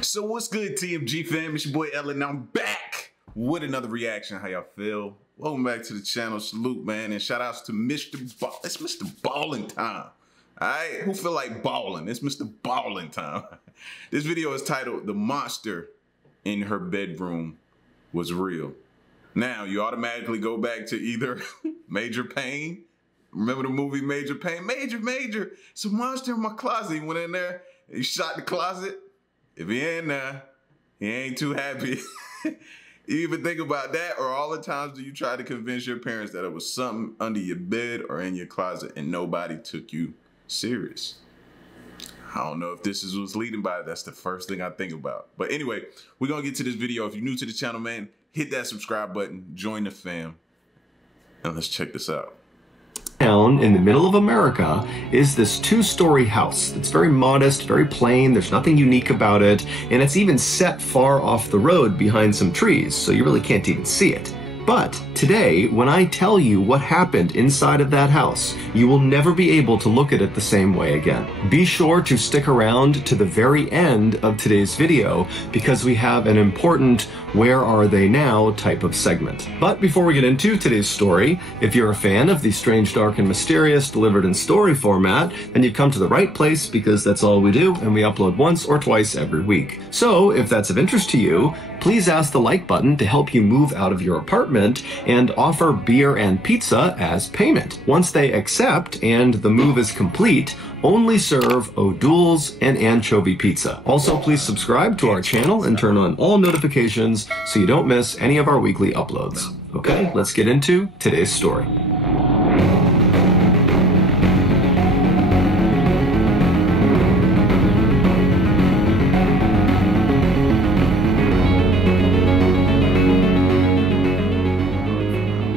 So what's good, TMG fam? It's your boy Ellen. I'm back with another reaction. How y'all feel? Welcome back to the channel. Salute, man, and shout outs to Mr. Ball. It's Mr. Ballin' time. All right, who feel like balling? It's Mr. Ballin' time. This video is titled "The Monster in Her Bedroom Was Real." Now you automatically go back to either Major Payne. Remember the movie Major Payne? Major, it's a monster in my closet. He went in there, he shot the closet. If he in there, he ain't too happy. You even think about that, or all the times do you try to convince your parents that it was something under your bed or in your closet and nobody took you serious? I don't know if this is what's leading by. That's the first thing I think about. But anyway, we're gonna get to this video. If you're new to the channel, man, hit that subscribe button, join the fam, and let's check this out. Town in the middle of America is this two-story house. It's very modest, very plain. There's nothing unique about it, and it's even set far off the road behind some trees, so you really can't even see it. But today, when I tell you what happened inside of that house, you will never be able to look at it the same way again. Be sure to stick around to the very end of today's video because we have an important "Where Are They Now" type of segment. But before we get into today's story, if you're a fan of the strange, dark, and mysterious delivered in story format, then you've come to the right place because that's all we do, and we upload once or twice every week. So if that's of interest to you, please ask the like button to help you move out of your apartment and offer beer and pizza as payment. Once they accept and the move is complete, only serve O'Doul's and anchovy pizza. Also, please subscribe to our channel and turn on all notifications so you don't miss any of our weekly uploads. Okay, let's get into today's story.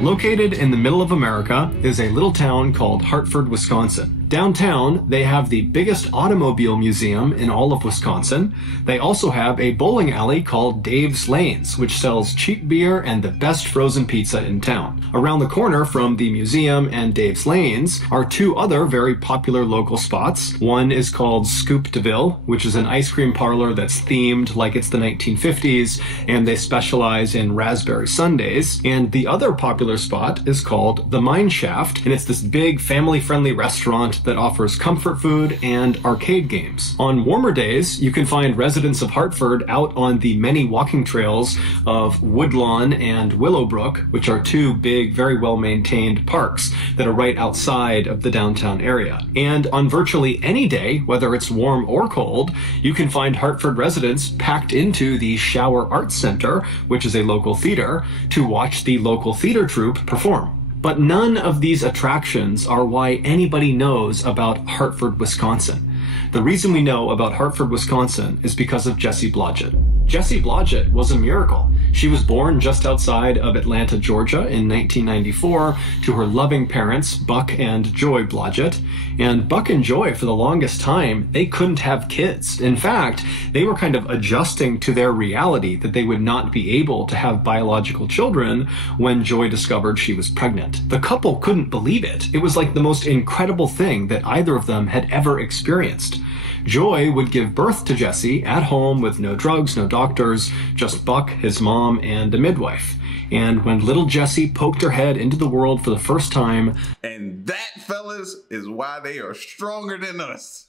Located in the middle of America is a little town called Hartford, Wisconsin. Downtown, they have the biggest automobile museum in all of Wisconsin. They also have a bowling alley called Dave's Lanes, which sells cheap beer and the best frozen pizza in town. Around the corner from the museum and Dave's Lanes are two other very popular local spots. One is called Scoop DeVille, which is an ice cream parlor that's themed like it's the 1950s, and they specialize in raspberry sundaes. And the other popular spot is called the Mine Shaft, and it's this big family-friendly restaurant that offers comfort food and arcade games. On warmer days, you can find residents of Hartford out on the many walking trails of Woodlawn and Willowbrook, which are two big, very well-maintained parks that are right outside of the downtown area. And on virtually any day, whether it's warm or cold, you can find Hartford residents packed into the Shower Arts Center, which is a local theater, to watch the local theater troupe perform. But none of these attractions are why anybody knows about Hartford, Wisconsin. The reason we know about Hartford, Wisconsin is because of Jessie Blodgett. Jessie Blodgett was a miracle. She was born just outside of Atlanta, Georgia in 1994 to her loving parents, Buck and Joy Blodgett. And Buck and Joy, for the longest time, they couldn't have kids. In fact, they were kind of adjusting to their reality that they would not be able to have biological children when Joy discovered she was pregnant. The couple couldn't believe it. It was like the most incredible thing that either of them had ever experienced. Joy would give birth to Jessie at home with no drugs, no doctors, just Buck, his mom, and a midwife. And when little Jessie poked her head into the world for the first time... And that, fellas, is why they are stronger than us.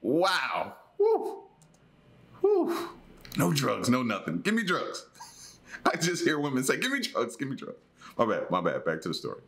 Wow. Whew. Whew. No drugs, no nothing. Give me drugs. I just hear women say, give me drugs, give me drugs. My bad, back to the story.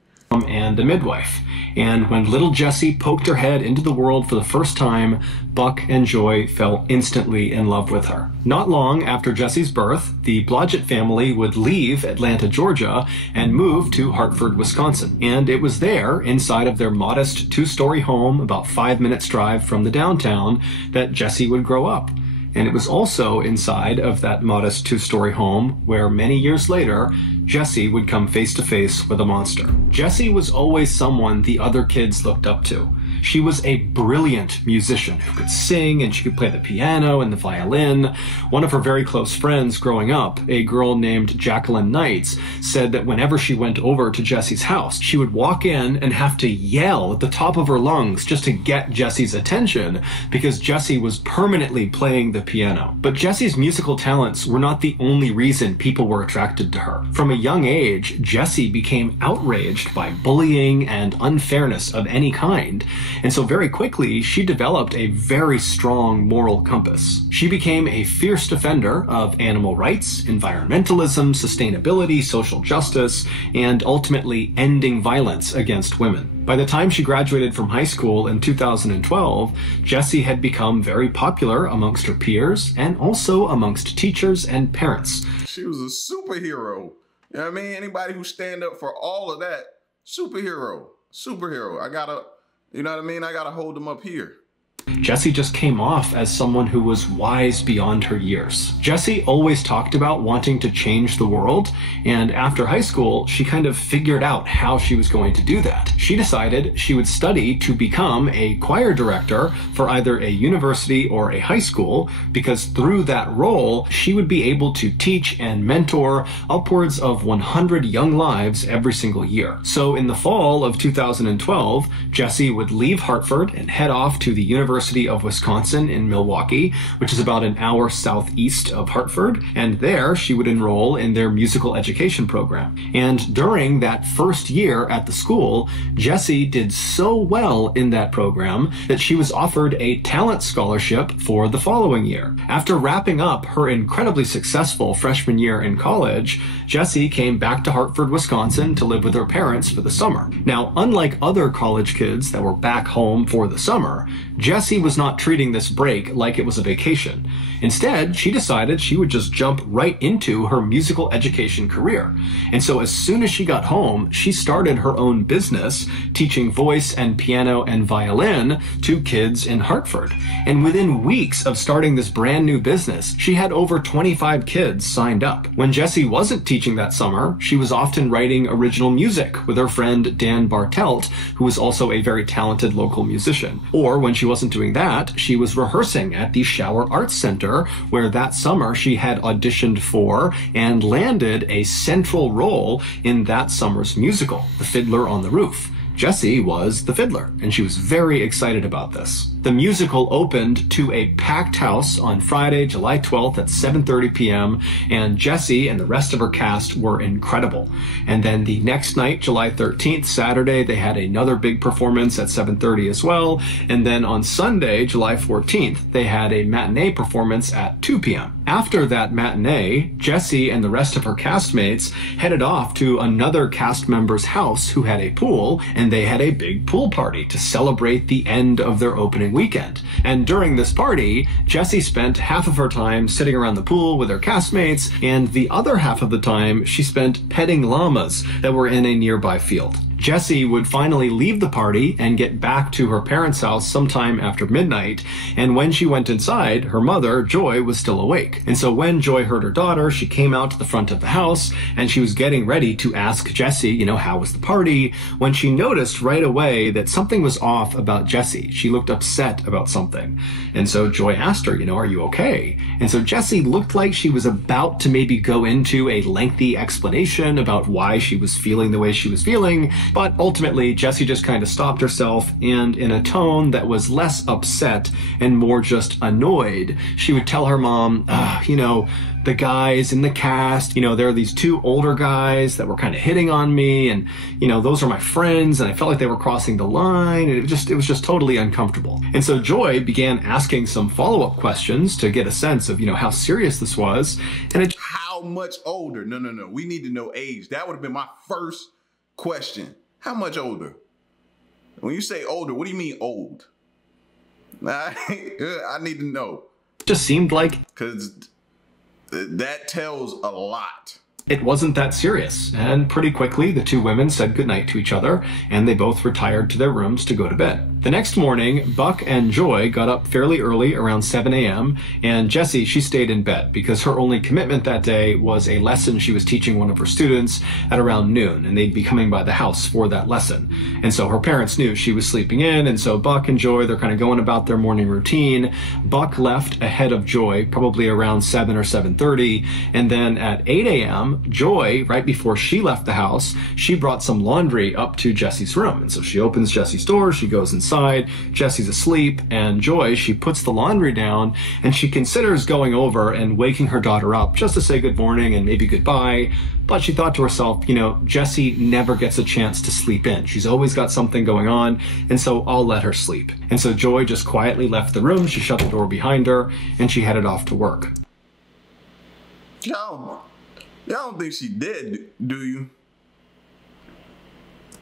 And a midwife. And when little Jessie poked her head into the world for the first time, Buck and Joy fell instantly in love with her. Not long after Jessie's birth, the Blodgett family would leave Atlanta, Georgia, and move to Hartford, Wisconsin. And it was there, inside of their modest two-story home, about 5 minutes drive from the downtown, that Jessie would grow up. And it was also inside of that modest two-story home where many years later, Jessie would come face to face with a monster. Jessie was always someone the other kids looked up to. She was a brilliant musician who could sing, and she could play the piano and the violin. One of her very close friends growing up, a girl named Jacqueline Knights, said that whenever she went over to Jessie's house, she would walk in and have to yell at the top of her lungs just to get Jessie's attention because Jessie was permanently playing the piano. But Jessie's musical talents were not the only reason people were attracted to her. From a young age, Jessie became outraged by bullying and unfairness of any kind, and so very quickly she developed a very strong moral compass. She became a fierce defender of animal rights, environmentalism, sustainability, social justice, and ultimately ending violence against women. By the time she graduated from high school in 2012, Jessie had become very popular amongst her peers and also amongst teachers and parents. She was a superhero. You know what I mean? Anybody who stand up for all of that, superhero. I gotta, you know what I mean? I gotta hold them up here. Jessie just came off as someone who was wise beyond her years. Jessie always talked about wanting to change the world, and after high school, she kind of figured out how she was going to do that. She decided she would study to become a choir director for either a university or a high school, because through that role, she would be able to teach and mentor upwards of 100 young lives every single year. So in the fall of 2012, Jessie would leave Hartford and head off to the University of Wisconsin in Milwaukee, which is about an hour southeast of Hartford, and there she would enroll in their musical education program. And during that first year at the school, Jessie did so well in that program that she was offered a talent scholarship for the following year. After wrapping up her incredibly successful freshman year in college, Jessie came back to Hartford, Wisconsin to live with her parents for the summer. Now, unlike other college kids that were back home for the summer, Jessie was not treating this break like it was a vacation. Instead, she decided she would just jump right into her musical education career. And so as soon as she got home, she started her own business, teaching voice and piano and violin to kids in Hartford. And within weeks of starting this brand new business, she had over 25 kids signed up. When Jessie wasn't teaching that summer, she was often writing original music with her friend Dan Bartelt, who was also a very talented local musician. Or when she wasn't doing that, she was rehearsing at the Shower Arts Center, where that summer she had auditioned for and landed a central role in that summer's musical, The Fiddler on the Roof. Jessie was the fiddler, and she was very excited about this. The musical opened to a packed house on Friday, July 12th at 7:30 p.m., and Jessie and the rest of her cast were incredible. And then the next night, July 13th, Saturday, they had another big performance at 7:30 as well. And then on Sunday, July 14th, they had a matinee performance at 2 p.m. After that matinee, Jessie and the rest of her castmates headed off to another cast member's house who had a pool, and they had a big pool party to celebrate the end of their opening weekend. And during this party, Jessie spent half of her time sitting around the pool with her castmates, and the other half of the time she spent petting llamas that were in a nearby field. Jessie would finally leave the party and get back to her parents' house sometime after midnight, and when she went inside, her mother, Joy, was still awake. And so when Joy heard her daughter, she came out to the front of the house, and she was getting ready to ask Jessie, how was the party, when she noticed right away that something was off about Jessie. She looked upset about something. And so Joy asked her, are you okay? And so Jessie looked like she was about to maybe go into a lengthy explanation about why she was feeling the way she was feeling, but ultimately, Jessie just kind of stopped herself, and in a tone that was less upset and more just annoyed, she would tell her mom, the guys in the cast, there are these two older guys that were kind of hitting on me, and, those are my friends, and I felt like they were crossing the line, and it was just totally uncomfortable. And so Joy began asking some follow-up questions to get a sense of, how serious this was, and how much older? No. We need to know age. That would have been my first question. How much older? When you say older, what do you mean old? I need to know. Just seemed like... Because that tells a lot. it wasn't that serious, and pretty quickly the two women said goodnight to each other, and they both retired to their rooms to go to bed. The next morning, Buck and Joy got up fairly early, around 7 a.m., and Jessie, she stayed in bed because her only commitment that day was a lesson she was teaching one of her students at around noon, and they'd be coming by the house for that lesson. And so her parents knew she was sleeping in, and so Buck and Joy, they're kind of going about their morning routine. Buck left ahead of Joy, probably around 7 or 7:30, and then at 8 a.m., Joy, right before she left the house, she brought some laundry up to Jessie's room. And so she opens Jessie's door, she goes inside, Jessie's asleep, and Joy, she puts the laundry down, and she considers going over and waking her daughter up just to say good morning and maybe goodbye. But she thought to herself, you know, Jessie never gets a chance to sleep in. She's always got something going on, and so I'll let her sleep. And so Joy just quietly left the room, she shut the door behind her, and she headed off to work. Y'all don't think she dead, do you?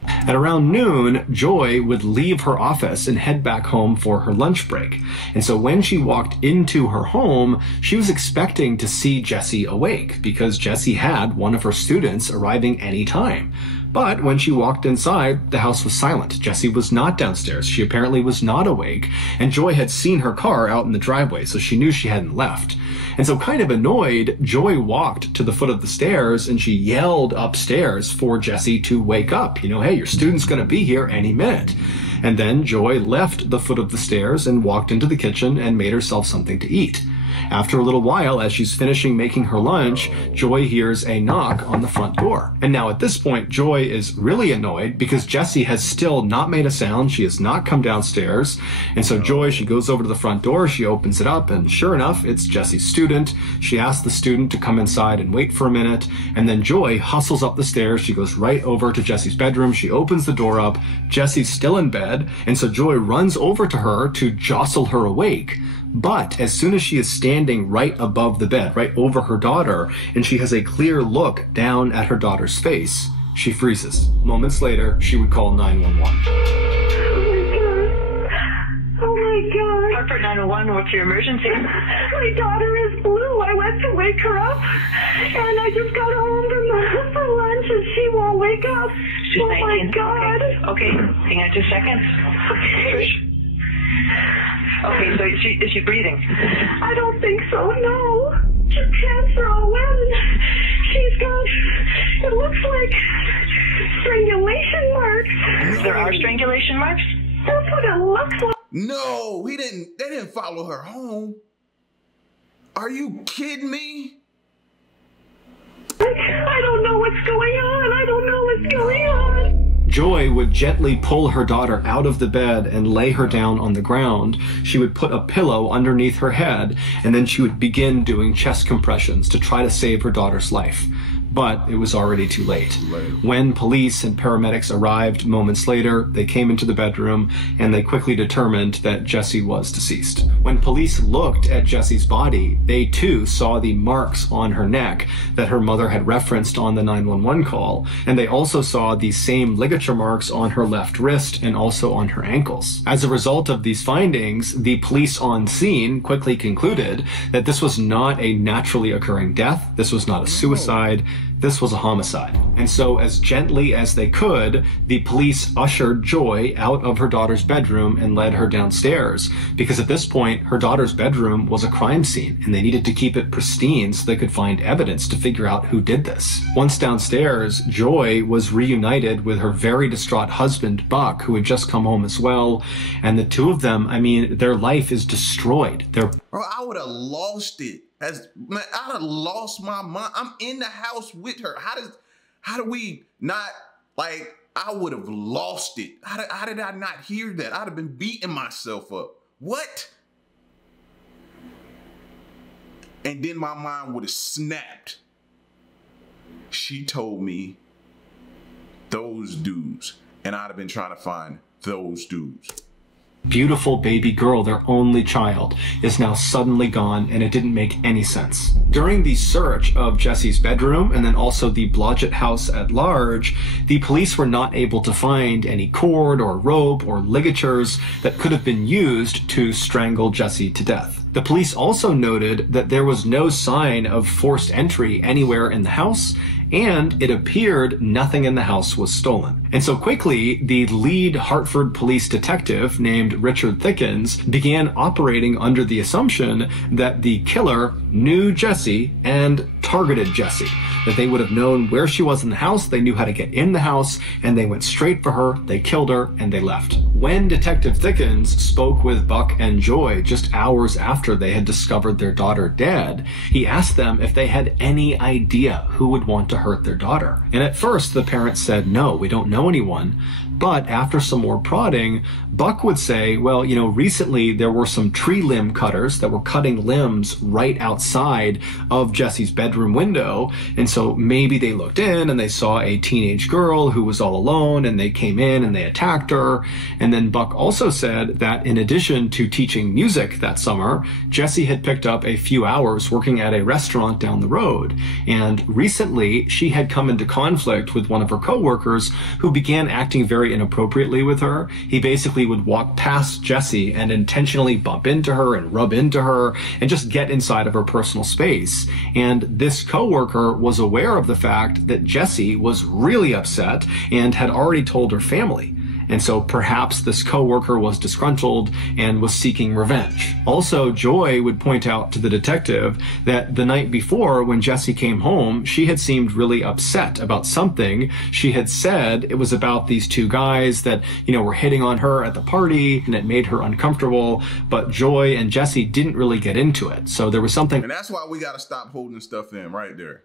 At around noon, Joy would leave her office and head back home for her lunch break. And so when she walked into her home, she was expecting to see Jessie awake because Jessie had one of her students arriving any time. But when she walked inside, the house was silent. Jessie was not downstairs. She apparently was not awake, and Joy had seen her car out in the driveway, so she knew she hadn't left. And so kind of annoyed, Joy walked to the foot of the stairs and she yelled upstairs for Jessie to wake up. You know, hey, your student's gonna be here any minute. And then Joy left the foot of the stairs and walked into the kitchen and made herself something to eat. After a little while, as she's finishing making her lunch, Joy hears a knock on the front door. And now at this point, Joy is really annoyed because Jessie has still not made a sound. She has not come downstairs. And so Joy, she goes over to the front door, she opens it up, and sure enough, it's Jessie's student. She asks the student to come inside and wait for a minute. And then Joy hustles up the stairs. She goes right over to Jessie's bedroom. She opens the door up. Jessie's still in bed. And so Joy runs over to her to jostle her awake. But as soon as she is standing right above the bed, right over her daughter, and she has a clear look down at her daughter's face, she freezes. Moments later, she would call 911. Oh my God. Hartford 911, what's your emergency? My daughter is blue. I went to wake her up, and I just got home from lunch, and she won't wake up. She's oh 19. My God. Okay, hang on 2 seconds. Okay. Okay, so is she breathing? I don't think so, no. Her pants are all wet, and she's got, it looks like strangulation marks. There are strangulation marks? That's what it looks like. No, they didn't follow her home. Are you kidding me? I don't know what's going on. I don't know what's going on. Joy would gently pull her daughter out of the bed and lay her down on the ground. She would put a pillow underneath her head, and then she would begin doing chest compressions to try to save her daughter's life. But it was already too late. When police and paramedics arrived moments later, they came into the bedroom and they quickly determined that Jessie was deceased. When police looked at Jessie's body, they too saw the marks on her neck that her mother had referenced on the 911 call, and they also saw the same ligature marks on her left wrist and also on her ankles. As a result of these findings, the police on scene quickly concluded that this was not a naturally occurring death, this was not a suicide, this was a homicide. And so as gently as they could, the police ushered Joy out of her daughter's bedroom and led her downstairs, because at this point, her daughter's bedroom was a crime scene and they needed to keep it pristine so they could find evidence to figure out who did this. Once downstairs, Joy was reunited with her very distraught husband, Buck, who had just come home as well. And the two of them, I mean, their life is destroyed. Bro, I would have lost it. Man, I'd have lost my mind. I'm in the house with her. How do we not, like, I would have lost it. How did I not hear that? I'd have been beating myself up. What? And then my mind would have snapped. She told me those dudes, and I'd have been trying to find those dudes. Beautiful baby girl, their only child, is now suddenly gone, and it didn't make any sense. During the search of Jessie's bedroom and then also the Blodgett house at large, the police were not able to find any cord or rope or ligatures that could have been used to strangle Jessie to death. The police also noted that there was no sign of forced entry anywhere in the house, and it appeared nothing in the house was stolen. And so quickly, the lead Hartford police detective named Richard Thickens began operating under the assumption that the killer knew Jessie and targeted Jessie, that they would have known where she was in the house, they knew how to get in the house, and they went straight for her, they killed her, and they left. When Detective Thickens spoke with Buck and Joy just hours after they had discovered their daughter dead, he asked them if they had any idea who would want to hurt their daughter. And at first, the parents said, no, we don't know anyone. But after some more prodding, Buck would say, well, you know, recently there were some tree limb cutters that were cutting limbs right outside of Jessie's bedroom window. And so maybe they looked in and they saw a teenage girl who was all alone, and they came in and they attacked her. And then Buck also said that in addition to teaching music that summer, Jessie had picked up a few hours working at a restaurant down the road. And recently she had come into conflict with one of her coworkers who began acting very inappropriately with her. He basically would walk past Jessie and intentionally bump into her and rub into her and just get inside of her personal space. And this coworker was aware of the fact that Jessie was really upset and had already told her family. And so perhaps this coworker was disgruntled and was seeking revenge. Also, Joy would point out to the detective that the night before, when Jessie came home, she had seemed really upset about something. She had said it was about these two guys that, you know, were hitting on her at the party, and it made her uncomfortable. But Joy and Jessie didn't really get into it. So there was something. And that's why we got to stop holding stuff in right there.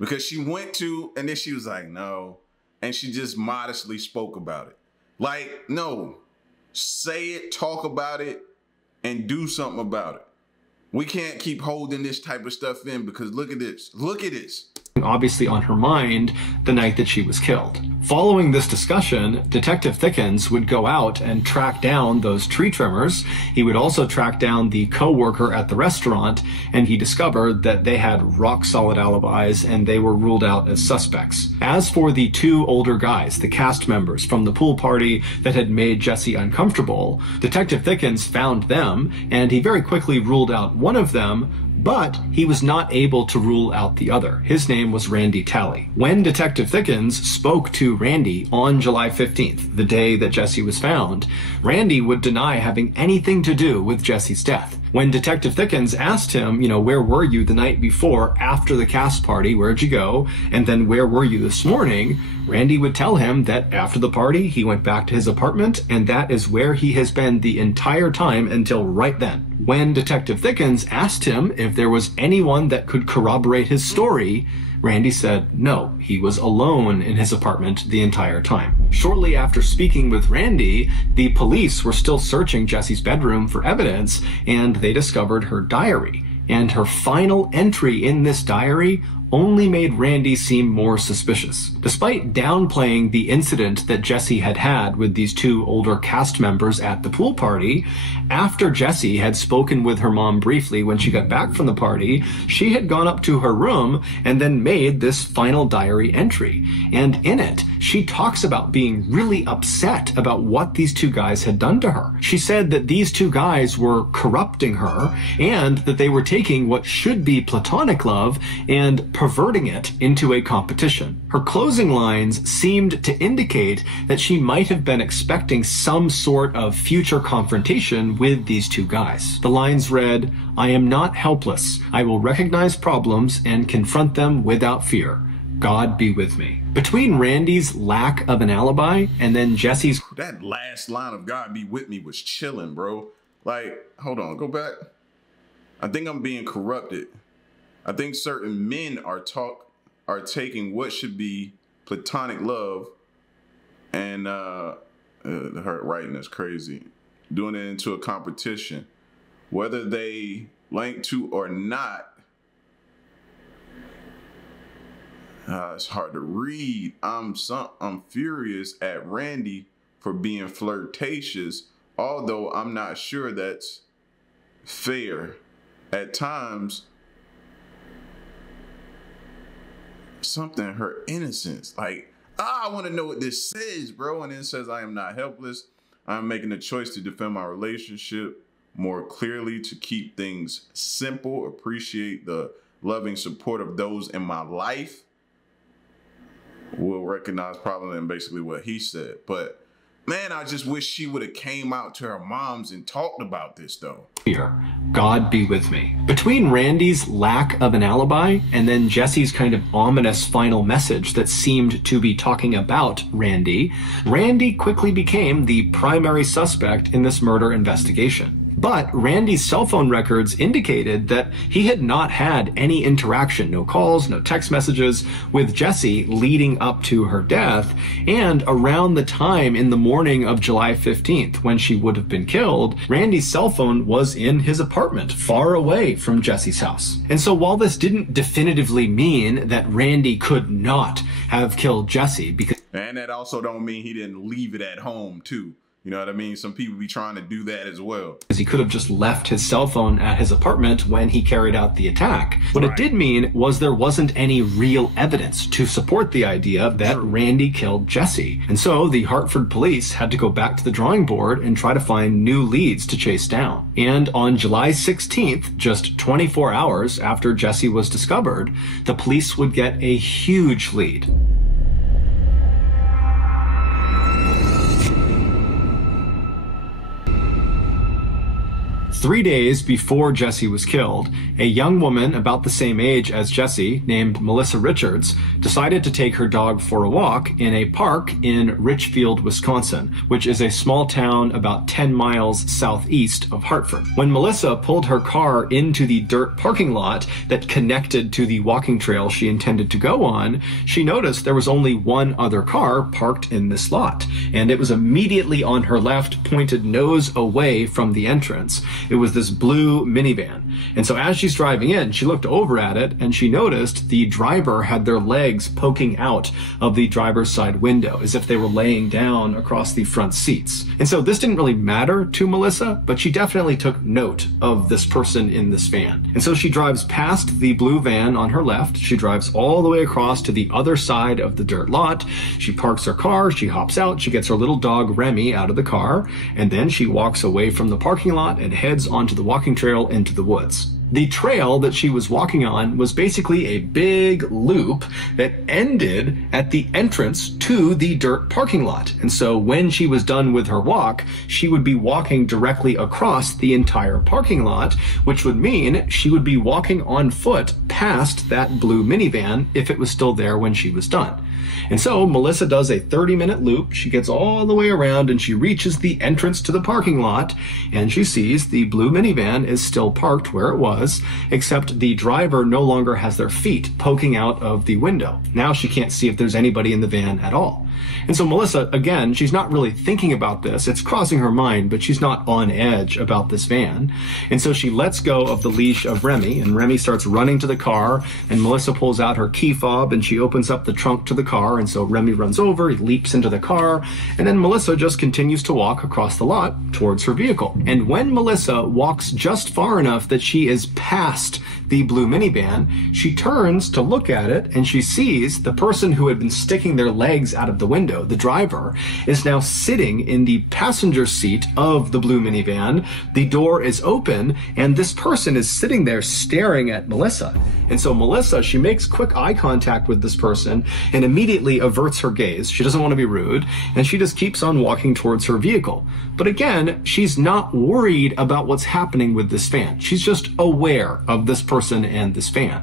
Because she went to, and then she was like, no. And she just modestly spoke about it. Like, no, say it, talk about it, and do something about it. We can't keep holding this type of stuff in, because look at this. Look at this. Obviously on her mind the night that she was killed. Following this discussion, Detective Thickens would go out and track down those tree trimmers. He would also track down the co-worker at the restaurant, and he discovered that they had rock-solid alibis and they were ruled out as suspects. As for the two older guys, the cast members from the pool party that had made Jessie uncomfortable, Detective Thickens found them, and he very quickly ruled out one of them, but he was not able to rule out the other. His name was Randy Talley. When Detective Thickens spoke to Randy on July 15th, the day that Jessie was found, Randy would deny having anything to do with Jessie's death. When Detective Thickens asked him, you know, where were you the night before after the cast party? Where'd you go? And then where were you this morning? Randy would tell him that after the party, he went back to his apartment, and that is where he has been the entire time until right then. When Detective Thickens asked him if there was anyone that could corroborate his story, Randy said no, he was alone in his apartment the entire time. Shortly after speaking with Randy, the police were still searching Jessie's bedroom for evidence, and they discovered her diary. And her final entry in this diary only made Randy seem more suspicious. Despite downplaying the incident that Jessie had had with these two older cast members at the pool party, after Jessie had spoken with her mom briefly when she got back from the party, she had gone up to her room and then made this final diary entry. And in it, she talks about being really upset about what these two guys had done to her. She said that these two guys were corrupting her, and that they were taking what should be platonic love and perverting it into a competition. Her closing lines seemed to indicate that she might have been expecting some sort of future confrontation with these two guys. The lines read, "I am not helpless. I will recognize problems and confront them without fear. God be with me." Between Randy's lack of an alibi and then Jessie's... That last line of "God be with me" was chilling, bro. Like, hold on, go back. I think I'm being corrupted. I think certain men are taking what should be platonic love and her writing is crazy, doing it into a competition, whether they like to or not. It's hard to read. I'm furious at Randy for being flirtatious, although I'm not sure that's fair. At times, something her innocence, like, I want to know what this says, bro. And then it says, "I am not helpless. I'm making a choice to defend my relationship more clearly to keep things simple, appreciate the loving support of those in my life, will recognize probably in basically what he said. But man, I just wish she would have came out to her moms and talked about this though. Here, God be with me. Between Randy's lack of an alibi and then Jesse's kind of ominous final message that seemed to be talking about Randy, Randy quickly became the primary suspect in this murder investigation. But Randy's cell phone records indicated that he had not had any interaction, no calls, no text messages with Jesse leading up to her death. And around the time in the morning of July 15th, when she would have been killed, Randy's cell phone was in his apartment, far away from Jesse's house. And so while this didn't definitively mean that Randy could not have killed Jesse, because... And that also don't mean he didn't leave it at home too. You know what I mean? Some people be trying to do that as well. Because he could have just left his cell phone at his apartment when he carried out the attack. What it did mean was there wasn't any real evidence to support the idea that Randy killed Jesse. And so the Hartford police had to go back to the drawing board and try to find new leads to chase down. And on July 16th, just 24 hours after Jesse was discovered, the police would get a huge lead. 3 days before Jesse was killed, a young woman about the same age as Jesse, named Melissa Richards, decided to take her dog for a walk in a park in Richfield, Wisconsin, which is a small town about 10 miles southeast of Hartford. When Melissa pulled her car into the dirt parking lot that connected to the walking trail she intended to go on, she noticed there was only one other car parked in this lot, and it was immediately on her left, pointed nose away from the entrance. It was this blue minivan. And so as she's driving in, she looked over at it and she noticed the driver had their legs poking out of the driver's side window as if they were laying down across the front seats. And so this didn't really matter to Melissa, but she definitely took note of this person in this van. And so she drives past the blue van on her left. She drives all the way across to the other side of the dirt lot. She parks her car, she hops out, she gets her little dog Remy out of the car, and then she walks away from the parking lot and heads onto the walking trail into the woods. The trail that she was walking on was basically a big loop that ended at the entrance to the dirt parking lot. And so when she was done with her walk, she would be walking directly across the entire parking lot, which would mean she would be walking on foot past that blue minivan if it was still there when she was done. And so Melissa does a 30-minute loop. She gets all the way around and she reaches the entrance to the parking lot, and she sees the blue minivan is still parked where it was, except the driver no longer has their feet poking out of the window. Now she can't see if there's anybody in the van at all. And so Melissa, again, she's not really thinking about this. It's crossing her mind, but she's not on edge about this van. And so she lets go of the leash of Remy, and Remy starts running to the car, and Melissa pulls out her key fob and she opens up the trunk to the car. And so Remy runs over, he leaps into the car, and then Melissa just continues to walk across the lot towards her vehicle. And when Melissa walks just far enough that she is past the blue minivan, she turns to look at it and she sees the person who had been sticking their legs out of the window, the driver, is now sitting in the passenger seat of the blue minivan. The door is open and this person is sitting there staring at Melissa. And so Melissa, she makes quick eye contact with this person and immediately averts her gaze. She doesn't want to be rude, and she just keeps on walking towards her vehicle. But again, she's not worried about what's happening with this van. She's just aware of this person and this van.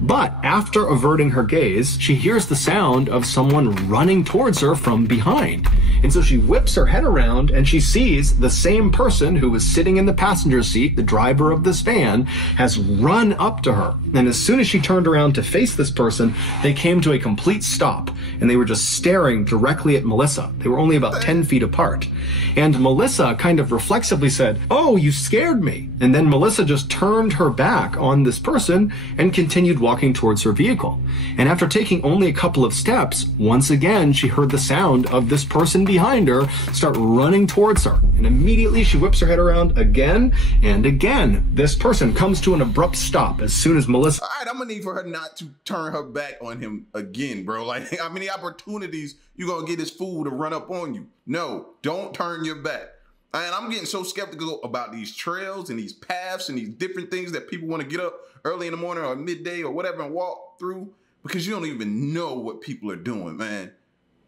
But after averting her gaze, she hears the sound of someone running towards her from behind. And so she whips her head around and she sees the same person who was sitting in the passenger seat, the driver of this van, has run up to her. And as soon as she turned around to face this person, they came to a complete stop and they were just staring directly at Melissa. They were only about 10 feet apart. And Melissa kind of reflexively said, "Oh, you scared me." And then Melissa just turned her back on this person and continued walking towards her vehicle. And after taking only a couple of steps, once again, she heard the sound of this person behind her start running towards her. And immediately she whips her head around again and again. This person comes to an abrupt stop as soon as Melissa... All right, I'm gonna need for her not to turn her back on him again, bro. Like, how many opportunities you gonna get this fool to run up on you? No, don't turn your back. And I'm getting so skeptical about these trails and these paths and these different things that people want to get up early in the morning or midday or whatever and walk through, because you don't even know what people are doing, man.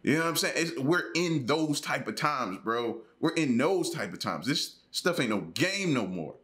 You know what I'm saying? We're in those type of times, bro. We're in those type of times. This stuff ain't no game no more.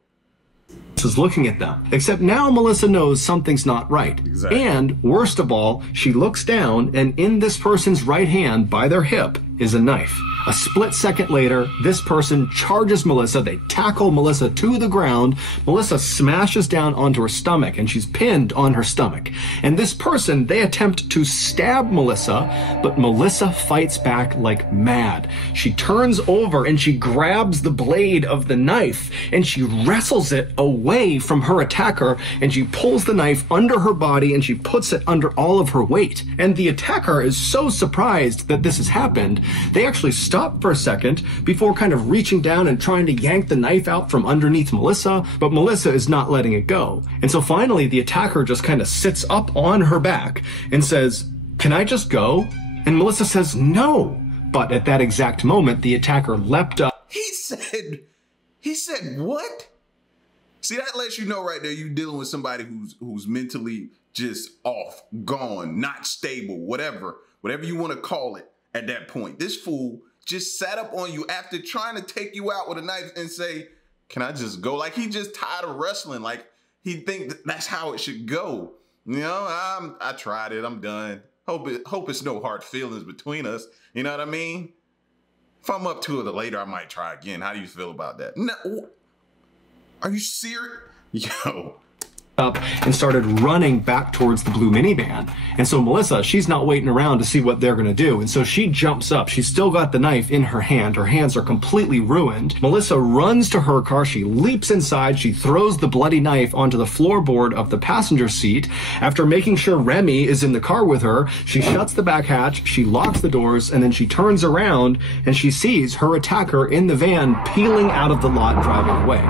Is looking at them. Except now Melissa knows something's not right. Exactly. And worst of all, she looks down, and in this person's right hand by their hip is a knife. A split second later, this person charges Melissa. They tackle Melissa to the ground. Melissa smashes down onto her stomach, and she's pinned on her stomach. And this person, they attempt to stab Melissa, but Melissa fights back like mad. She turns over and she grabs the blade of the knife, and she wrestles it away from her attacker, and she pulls the knife under her body, and she puts it under all of her weight. And the attacker is so surprised that this has happened, they actually stop for a second before kind of reaching down and trying to yank the knife out from underneath Melissa, but Melissa is not letting it go. And so finally the attacker just kind of sits up on her back and says, "Can I just go?" And Melissa says no. But at that exact moment, the attacker leapt up. He said what? See, that lets you know right there you're dealing with somebody who's mentally just off, gone, not stable, whatever you want to call it at that point. This fool just sat up on you after trying to take you out with a knife and say, "Can I just go?" Like he just tired of wrestling. Like he think that's how it should go. You know, I tried it. I'm done. Hope it's no hard feelings between us. You know what I mean? If I'm up to it later, I might try again. How do you feel about that? No. Are you serious? Yo. Up and started running back towards the blue minivan. And so Melissa, she's not waiting around to see what they're going to do. And so she jumps up. She's still got the knife in her hand. Her hands are completely ruined. Melissa runs to her car. She leaps inside. She throws the bloody knife onto the floorboard of the passenger seat. After making sure Remy is in the car with her, she shuts the back hatch. She locks the doors, and then she turns around and she sees her attacker in the van peeling out of the lot driving away.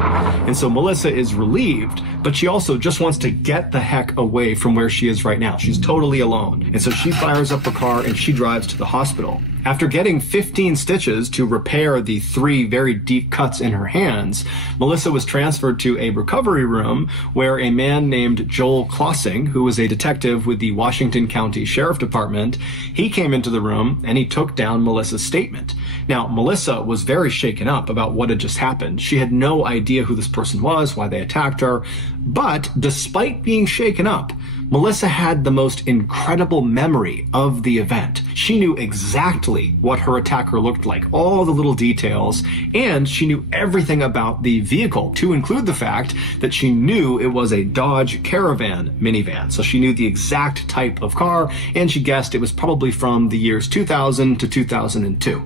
And so Melissa is relieved, but she also just wants to get the heck away from where she is right now. She's totally alone. And so she fires up her car and she drives to the hospital. After getting 15 stitches to repair the 3 very deep cuts in her hands, Melissa was transferred to a recovery room where a man named Joel Klossing, who was a detective with the Washington County Sheriff Department, he came into the room and he took down Melissa's statement. Now, Melissa was very shaken up about what had just happened. She had no idea who this person was, why they attacked her, but despite being shaken up, Melissa had the most incredible memory of the event. She knew exactly what her attacker looked like, all the little details, and she knew everything about the vehicle, to include the fact that she knew it was a Dodge Caravan minivan. So she knew the exact type of car, and she guessed it was probably from the years 2000 to 2002.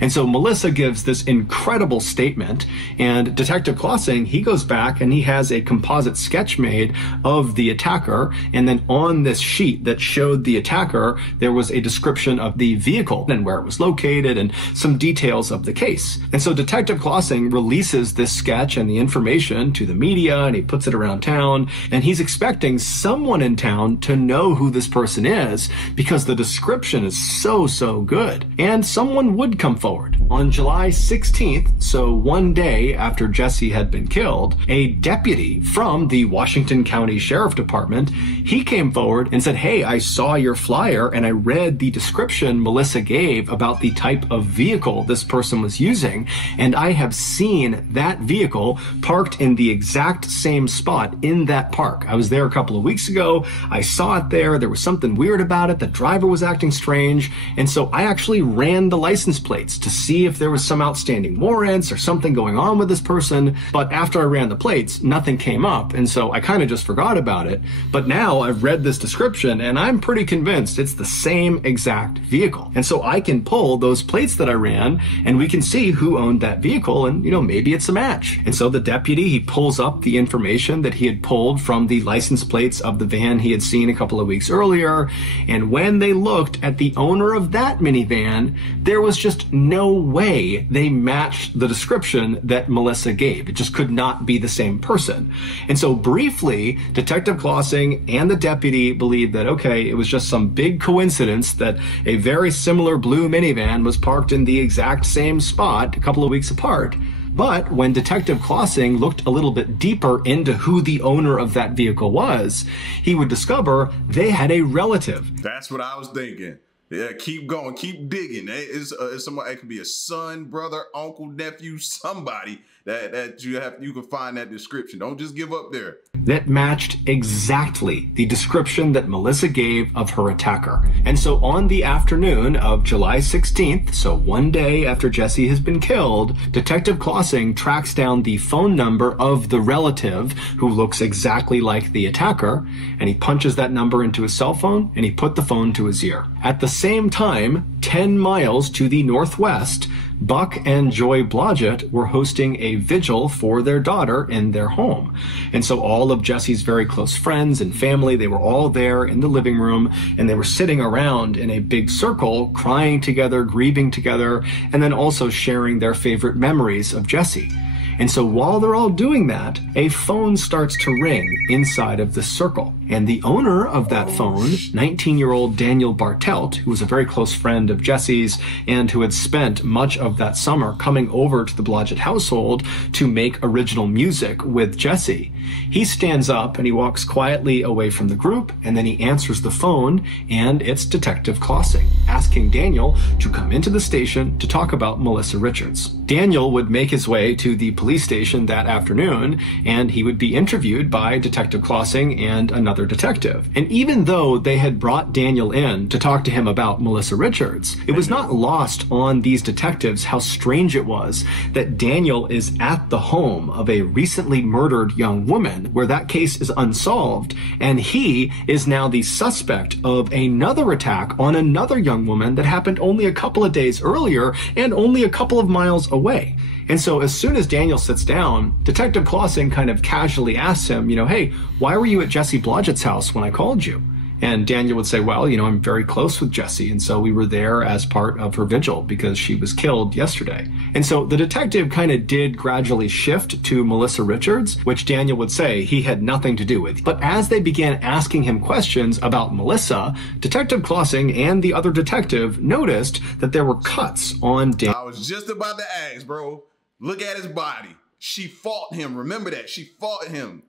And so Melissa gives this incredible statement, and Detective Klossing, he goes back and he has a composite sketch made of the attacker, and then on this sheet that showed the attacker, there was a description of the vehicle and where it was located and some details of the case. And so Detective Klossing releases this sketch and the information to the media, and he puts it around town, and he's expecting someone in town to know who this person is because the description is so good. And someone would come forward. On July 16th, so one day after Jesse had been killed, a deputy from the Washington County Sheriff Department, he came forward and said, "Hey, I saw your flyer and I read the description Melissa gave about the type of vehicle this person was using, and I have seen that vehicle parked in the exact same spot in that park. I was there a couple of weeks ago. I saw it there. There was something weird about it. The driver was acting strange. And so I actually ran the license plates to see if there was some outstanding warrants or something going on with this person. But after I ran the plates, nothing came up. And so I kind of just forgot about it. But now I've read this description and I'm pretty convinced it's the same exact vehicle. And so I can pull those plates that I ran and we can see who owned that vehicle, and, you know, maybe it's a match." And so the deputy, he pulls up the information that he had pulled from the license plates of the van he had seen a couple of weeks earlier. And when they looked at the owner of that minivan, there was just no way they matched the description that Melissa gave. It just could not be the same person. And so briefly, Detective Klossing and the deputy believed that, okay, it was just some big coincidence that a very similar blue minivan was parked in the exact same spot a couple of weeks apart. But when Detective Klossing looked a little bit deeper into who the owner of that vehicle was, he would discover they had a relative. That's what I was thinking. Yeah, keep going, keep digging. It's somebody. It could be a son, brother, uncle, nephew, somebody that you can find that description. Don't just give up there. That matched exactly the description that Melissa gave of her attacker. And so on the afternoon of July 16th, so one day after Jesse has been killed, Detective Klossing tracks down the phone number of the relative who looks exactly like the attacker, and he punches that number into his cell phone, and he put the phone to his ear. At the same time, 10 miles to the northwest, Buck and Joy Blodgett were hosting a vigil for their daughter in their home. And so all of Jesse's very close friends and family, they were all there in the living room, and they were sitting around in a big circle, crying together, grieving together, and then also sharing their favorite memories of Jesse. And so while they're all doing that, a phone starts to ring inside of the circle. And the owner of that phone, 19-year-old Daniel Bartelt, who was a very close friend of Jesse's and who had spent much of that summer coming over to the Blodgett household to make original music with Jesse, he stands up and he walks quietly away from the group, and then he answers the phone, and it's Detective Klossing asking Daniel to come into the station to talk about Melissa Richards. Daniel would make his way to the police station that afternoon, and he would be interviewed by Detective Klossing and another detective. And even though they had brought Daniel in to talk to him about Melissa Richards, it was not lost on these detectives how strange it was that Daniel is at the home of a recently murdered young woman where that case is unsolved, and he is now the suspect of another attack on another young woman that happened only a couple of days earlier and only a couple of miles away. And so as soon as Daniel sits down, Detective Klossing kind of casually asks him, hey, why were you at Jesse Blodgett's house when I called you? And Daniel would say, well, I'm very close with Jesse, and so we were there as part of her vigil because she was killed yesterday. And so the detective kind of did gradually shift to Melissa Richards, which Daniel would say he had nothing to do with. But as they began asking him questions about Melissa, Detective Klossing and the other detective noticed that there were cuts on Daniel. I was just about to ask, bro. Look at his body. She fought him. Remember that. She fought him.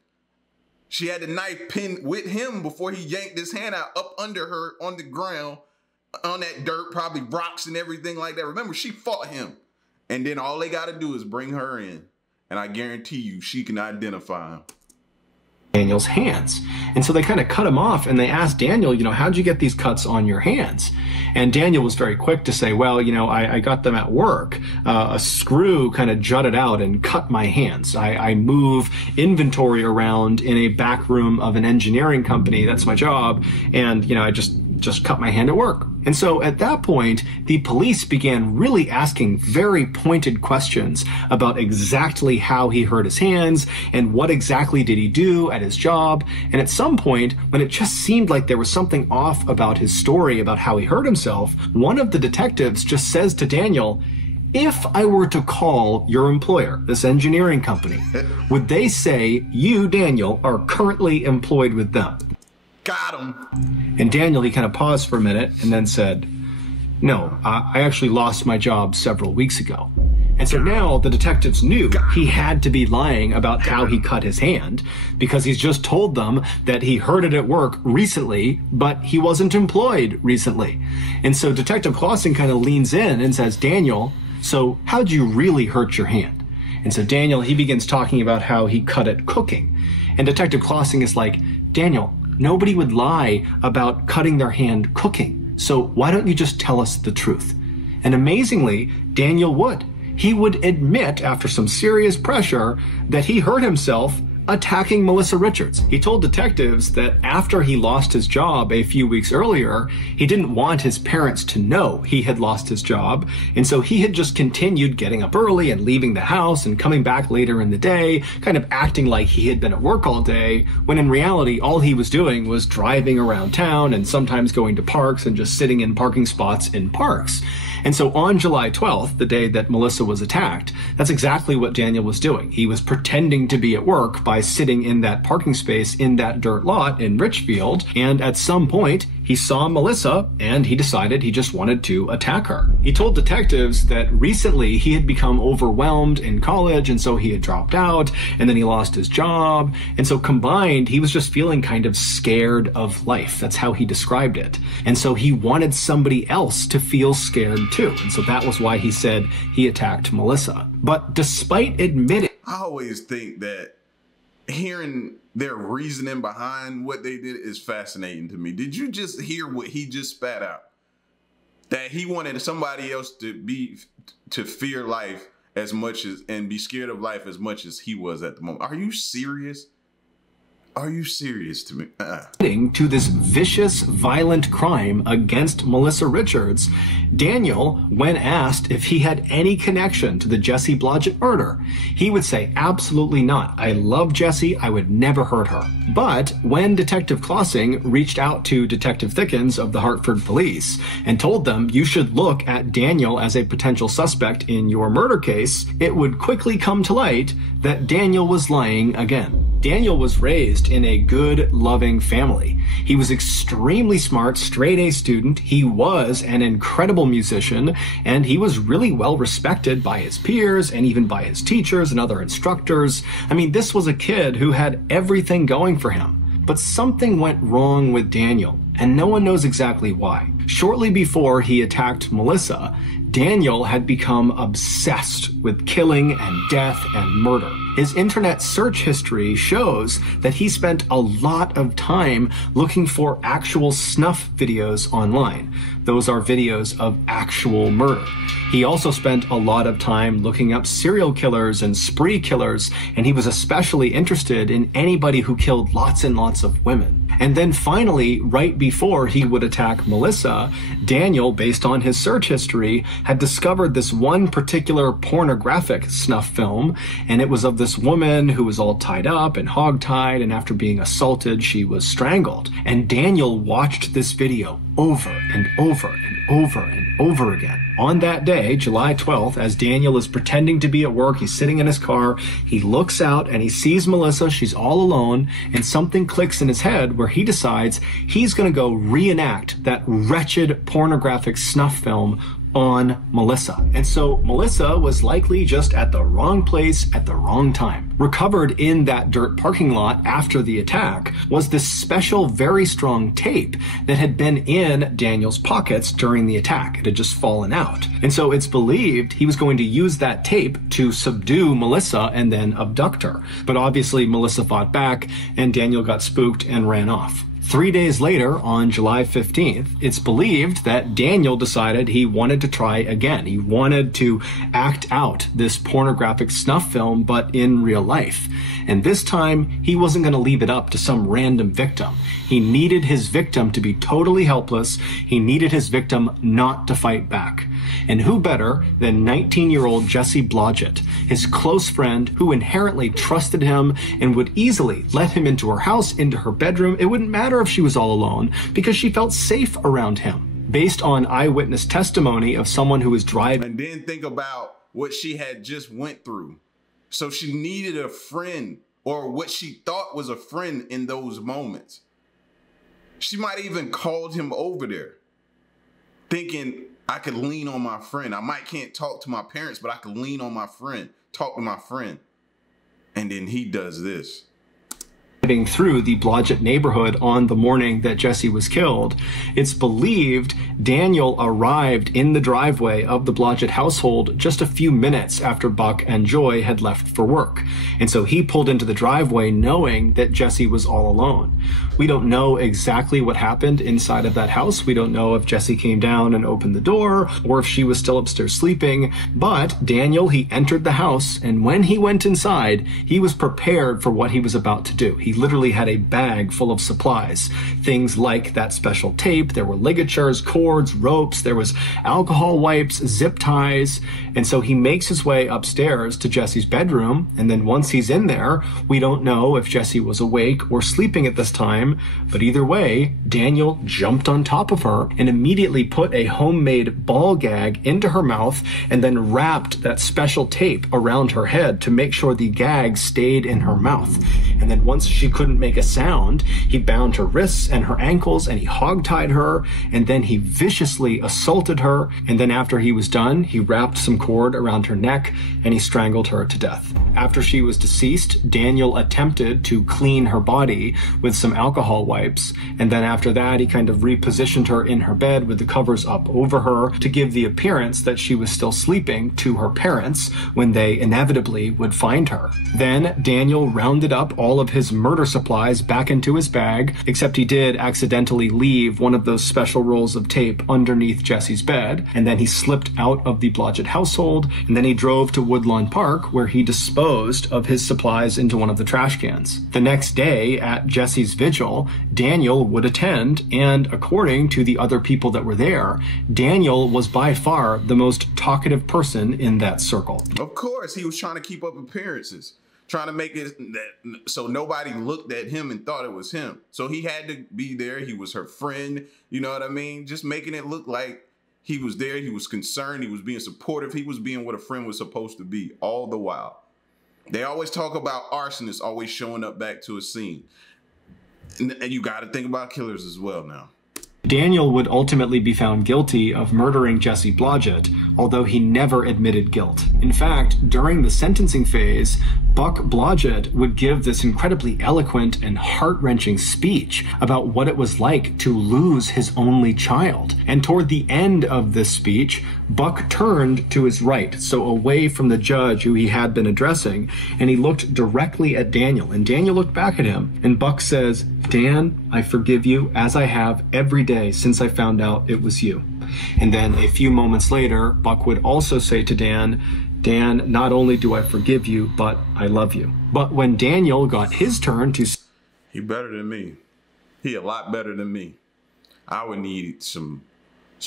She had the knife pinned with him before he yanked his hand out up under her on the ground, on that dirt, probably rocks and everything like that. Remember, she fought him. And then all they got to do is bring her in. And I guarantee you, she can identify him. Daniel's hands. And so they kind of cut him off, and they asked Daniel, how'd you get these cuts on your hands? And Daniel was very quick to say, well, I got them at work. A screw kind of jutted out and cut my hands. I move inventory around in a back room of an engineering company. That's my job. And, I just cut my hand at work. And so at that point, the police began really asking very pointed questions about exactly how he hurt his hands and what exactly did he do at his job. And at some point, when it just seemed like there was something off about his story about how he hurt himself, one of the detectives just says to Daniel, if I were to call your employer, this engineering company, would they say you, Daniel, are currently employed with them? Got him. And Daniel, he kind of paused for a minute and then said, no, I actually lost my job several weeks ago. And so now the detectives knew he had to be lying about how he cut his hand because he's just told them that he hurt it at work recently, but he wasn't employed recently. And so Detective Klossing kind of leans in and says, Daniel, so how'd you really hurt your hand? And so Daniel, he begins talking about how he cut it cooking. And Detective Klossing is like, Daniel, nobody would lie about cutting their hand cooking. So why don't you just tell us the truth? And amazingly, Daniel would. He would admit, after some serious pressure, that he hurt himself attacking Melissa Richards. He told detectives that after he lost his job a few weeks earlier, he didn't want his parents to know he had lost his job, and so he had just continued getting up early and leaving the house and coming back later in the day, kind of acting like he had been at work all day, when in reality all he was doing was driving around town and sometimes going to parks and just sitting in parking spots in parks. And so on July 12th, the day that Melissa was attacked, that's exactly what Daniel was doing. He was pretending to be at work by sitting in that parking space in that dirt lot in Richfield, and at some point, He saw Melissa and he decided he just wanted to attack her. He told detectives that recently he had become overwhelmed in college, and so he had dropped out, and then he lost his job. And so combined, he was just feeling kind of scared of life. That's how he described it. And so he wanted somebody else to feel scared too. And so that was why he said he attacked Melissa. But despite admitting, I always think that hearing their reasoning behind what they did is fascinating to me. Did you just hear what he just spat out? That he wanted somebody else to fear life as much as, and be scared of life as much as he was at the moment. Are you serious? Are you serious to me? To this vicious, violent crime against Melissa Richards, Daniel, when asked if he had any connection to the Jesse Blodgett murder, he would say, absolutely not. I love Jesse. I would never hurt her. But when Detective Klossing reached out to Detective Thickens of the Hartford Police and told them you should look at Daniel as a potential suspect in your murder case, it would quickly come to light that Daniel was lying again. Daniel was raised in a good, loving family. He was extremely smart, straight-A student. He was an incredible musician, and he was really well respected by his peers and even by his teachers and other instructors. I mean, this was a kid who had everything going for him. But something went wrong with Daniel, and no one knows exactly why. Shortly before he attacked Melissa, Daniel had become obsessed with killing and death and murder. His internet search history shows that he spent a lot of time looking for actual snuff videos online. Those are videos of actual murder. He also spent a lot of time looking up serial killers and spree killers, and he was especially interested in anybody who killed lots and lots of women. And then finally, right before he would attack Melissa, Daniel, based on his search history, had discovered this one particular pornographic snuff film, and it was of this woman who was all tied up and hogtied, and after being assaulted, she was strangled. And Daniel watched this video over and over and over and over again. On that day, July 12th, as Daniel is pretending to be at work, he's sitting in his car, he looks out and he sees Melissa, she's all alone, and something clicks in his head where he decides he's going to go reenact that wretched pornographic snuff film on Melissa. And so Melissa was likely just at the wrong place at the wrong time. Recovered in that dirt parking lot after the attack was this special, very strong tape that had been in Daniel's pockets during the attack. It had just fallen out. And so it's believed he was going to use that tape to subdue Melissa and then abduct her. But obviously Melissa fought back and Daniel got spooked and ran off. 3 days later, on July 15th, it's believed that Daniel decided he wanted to try again. He wanted to act out this pornographic snuff film, but in real life. And this time, he wasn't going to leave it up to some random victim. He needed his victim to be totally helpless. He needed his victim not to fight back. And who better than 19-year-old Jesse Blodgett, his close friend who inherently trusted him and would easily let him into her house, into her bedroom. It wouldn't matter if she was all alone because she felt safe around him. Based on eyewitness testimony of someone who was driving. And then think about what she had just went through. So she needed a friend, or what she thought was a friend in those moments. She might even called him over there thinking, I could lean on my friend. I might can't talk to my parents, but I could lean on my friend, talk to my friend. And then he does this. Through the Blodgett neighborhood on the morning that Jesse was killed, it's believed Daniel arrived in the driveway of the Blodgett household just a few minutes after Buck and Joy had left for work. And so he pulled into the driveway knowing that Jesse was all alone. We don't know exactly what happened inside of that house. We don't know if Jesse came down and opened the door or if she was still upstairs sleeping. But Daniel, he entered the house, and when he went inside, he was prepared for what he was about to do. He literally had a bag full of supplies. Things like that special tape, there were ligatures, cords, ropes, there was alcohol wipes, zip ties. And so he makes his way upstairs to Jesse's bedroom. And then once he's in there, we don't know if Jesse was awake or sleeping at this time. time, but either way, Daniel jumped on top of her and immediately put a homemade ball gag into her mouth and then wrapped that special tape around her head to make sure the gag stayed in her mouth. And then once she couldn't make a sound, he bound her wrists and her ankles and he hogtied her, and then he viciously assaulted her, and then after he was done, he wrapped some cord around her neck and he strangled her to death. After she was deceased, Daniel attempted to clean her body with some alcohol wipes, and then after that he kind of repositioned her in her bed with the covers up over her to give the appearance that she was still sleeping to her parents when they inevitably would find her. Then Daniel rounded up all of his murder supplies back into his bag, except he did accidentally leave one of those special rolls of tape underneath Jesse's bed, and then he slipped out of the Blodgett household, and then he drove to Woodlawn Park where he disposed of his supplies into one of the trash cans. The next day at Jesse's vigil, Daniel would attend, and according to the other people that were there, Daniel was by far the most talkative person in that circle. Of course, he was trying to keep up appearances, trying to make it so nobody looked at him and thought it was him. So he had to be there. He was her friend. You know what I mean? Just making it look like he was there. He was concerned. He was being supportive. He was being what a friend was supposed to be all the while. They always talk about arsonists always showing up back to a scene. And you got to think about killers as well now. Daniel would ultimately be found guilty of murdering Jesse Blodgett, although he never admitted guilt. In fact, during the sentencing phase, Buck Blodgett would give this incredibly eloquent and heart-wrenching speech about what it was like to lose his only child. And toward the end of this speech, Buck turned to his right, so away from the judge who he had been addressing, and he looked directly at Daniel. And Daniel looked back at him, and Buck says, "Dan, I forgive you as I have every day since I found out it was you." And then a few moments later, Buck would also say to Dan, "Dan, not only do I forgive you, but I love you." But when Daniel got his turn to... He better than me. He a lot better than me. I would need some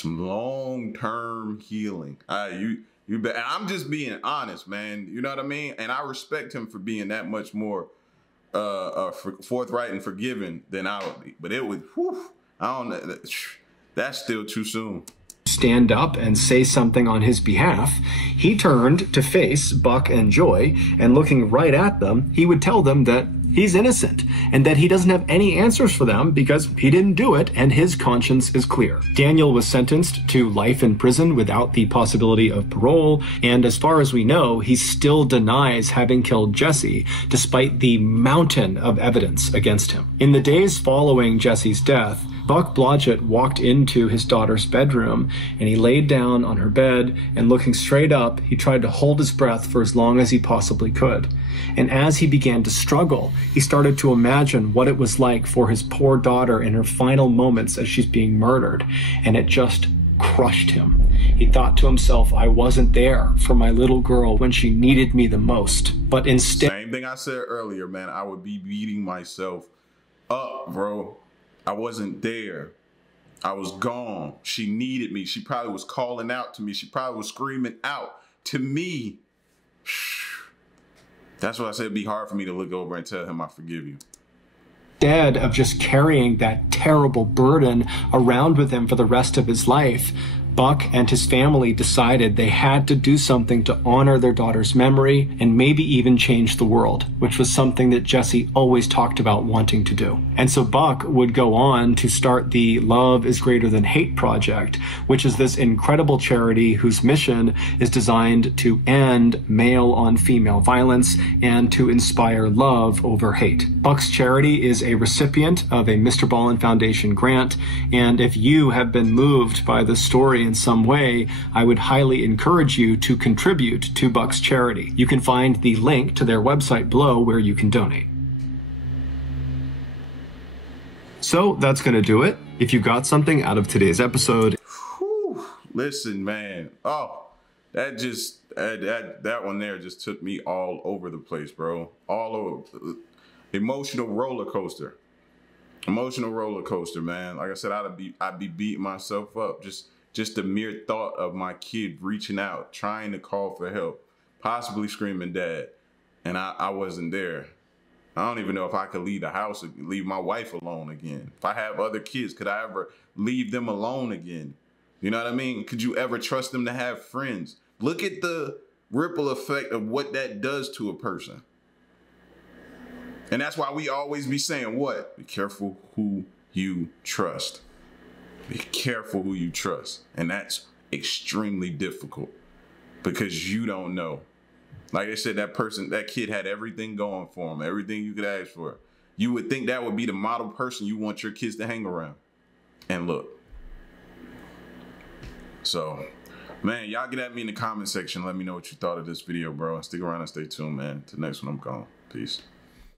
long-term healing. You bet. I'm just being honest, man. You know what I mean? And I respect him for being that much more forthright and forgiving than I would be. But it would, whew, I don't know. That's still too soon. Stand up and say something on his behalf, he turned to face Buck and Joy, and looking right at them, he would tell them that he's innocent and that he doesn't have any answers for them because he didn't do it and his conscience is clear. Daniel was sentenced to life in prison without the possibility of parole, and as far as we know, he still denies having killed Jesse despite the mountain of evidence against him. In the days following Jesse's death, Buck Blodgett walked into his daughter's bedroom and he laid down on her bed, and looking straight up, he tried to hold his breath for as long as he possibly could. And as he began to struggle, he started to imagine what it was like for his poor daughter in her final moments as she's being murdered, and it just crushed him. He thought to himself, I wasn't there for my little girl when she needed me the most. But instead... Same thing I said earlier, man. I would be beating myself up, bro. I wasn't there. I was gone. She needed me. She probably was calling out to me. She probably was screaming out to me. That's why I said it'd be hard for me to look over and tell him I forgive you. Instead of just carrying that terrible burden around with him for the rest of his life, Buck and his family decided they had to do something to honor their daughter's memory and maybe even change the world, which was something that Jesse always talked about wanting to do. And so Buck would go on to start the Love is Greater Than Hate project, which is this incredible charity whose mission is designed to end male-on-female violence and to inspire love over hate. Buck's charity is a recipient of a Mr. Ballin Foundation grant, and if you have been moved by the story in some way, I would highly encourage you to contribute to Buck's charity. You can find the link to their website below where you can donate. So that's going to do it. If you got something out of today's episode... Whew, listen, man. Oh, that one there just took me all over the place, bro. All over. Emotional roller coaster. Emotional roller coaster, man. Like I said, I'd be beating myself up. Just the mere thought of my kid reaching out, trying to call for help, possibly screaming dad, and I wasn't there. I don't even know if I could leave the house or leave my wife alone again. If I have other kids, could I ever leave them alone again? You know what I mean? Could you ever trust them to have friends? Look at the ripple effect of what that does to a person. And that's why we always be saying what? Be careful who you trust. Be careful who you trust. And that's extremely difficult because you don't know. Like I said, that kid had everything going for him, everything you could ask for. You would think that would be the model person you want your kids to hang around. And look. So, man, y'all get at me in the comment section. Let me know what you thought of this video, bro. And stick around and stay tuned, man. Till next one, I'm gone. Peace.